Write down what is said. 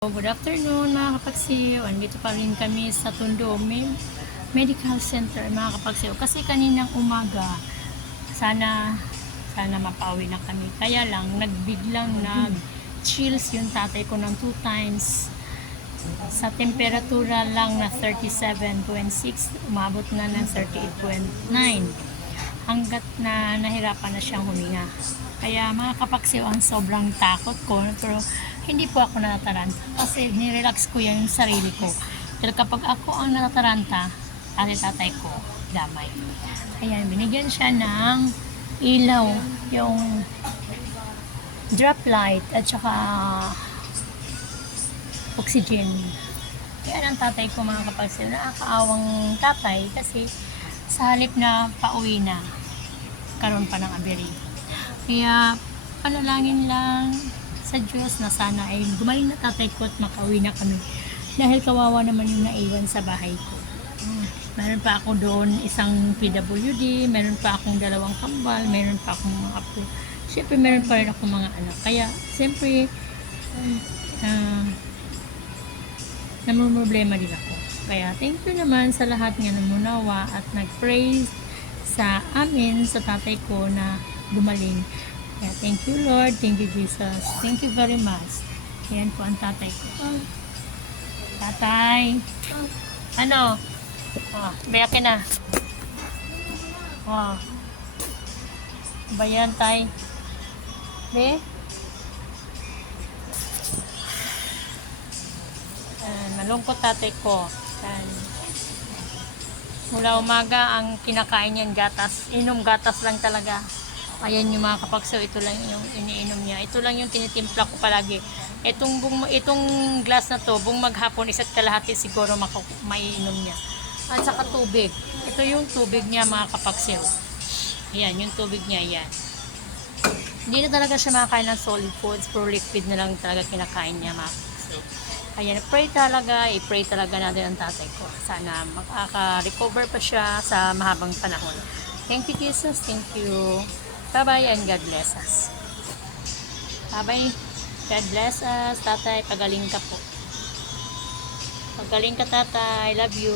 Good afternoon mga kapagsiw. Andito pa rin kami sa Tondo Med- Medical Center mga kapagsiw. Kasi kaninang umaga, sana sana mapawi na kami. Kaya lang, nagbiglang nag chills yung tatay ko ng two times. Sa temperatura lang na 37.6, umabot na ng 38.9 hanggat na nahirapan na siyang huminga. Kaya mga kapagsiw, ang sobrang takot ko, pero hindi po ako natataranta kasi nirelax ko yung sarili ko. Pero kapag ako ang natataranta, ate tatay ko, damay. Kaya binigyan siya ng ilaw, yung drop light at saka oxygen. Kaya ang tatay ko mga kapagsiw, nakakaawang tatay kasi sa halip na pauwi na, karon pa ng abiri. Kaya panalangin lang sa Diyos na sana ay gumaling na tatay ko at makauwi na kami. Dahil kawawa naman yung naiwan sa bahay ko. Mm. Meron pa ako doon isang PWD, meron pa akong dalawang kambal, meron pa akong mga apo. Siyempre meron pa rin akong mga anak. Kaya siyempre uh, namumroblema din ako. Kaya thank you naman sa lahat nga namunawa at nag-pray sa amin, sa tatay ko na gumaling. Kaya thank you Lord, thank you Jesus, thank you very much. Yan po ang tatay ko. Tatay, ano? Oh, bayakin na. Oh. Bayan tay. Be? Ah, nalungkot tatay ko. Yan. Mula umaga, ang kinakain niyan gatas. Inom gatas lang talaga. Ayan yung mga kapagso, ito lang yung iniinom niya. Ito lang yung tinitimpla ko palagi. Itong, bung, itong glass na to, buong maghapon, isa't kalahati siguro maka, maiinom niya. At saka tubig. Ito yung tubig niya mga kapagso. Ayan, yung tubig niya, yan. Hindi na talaga siya makakain ng solid foods, puro liquid na lang talaga kinakain niya mga kapagso. Kaya pray talaga, i-pray talaga natin ang tatay ko. Sana makaka-recover pa siya sa mahabang panahon. Thank you Jesus, thank you. Bye-bye and God bless us. Bye-bye. God bless us. Tatay, pagaling ka po. Pagaling ka tatay. Love you.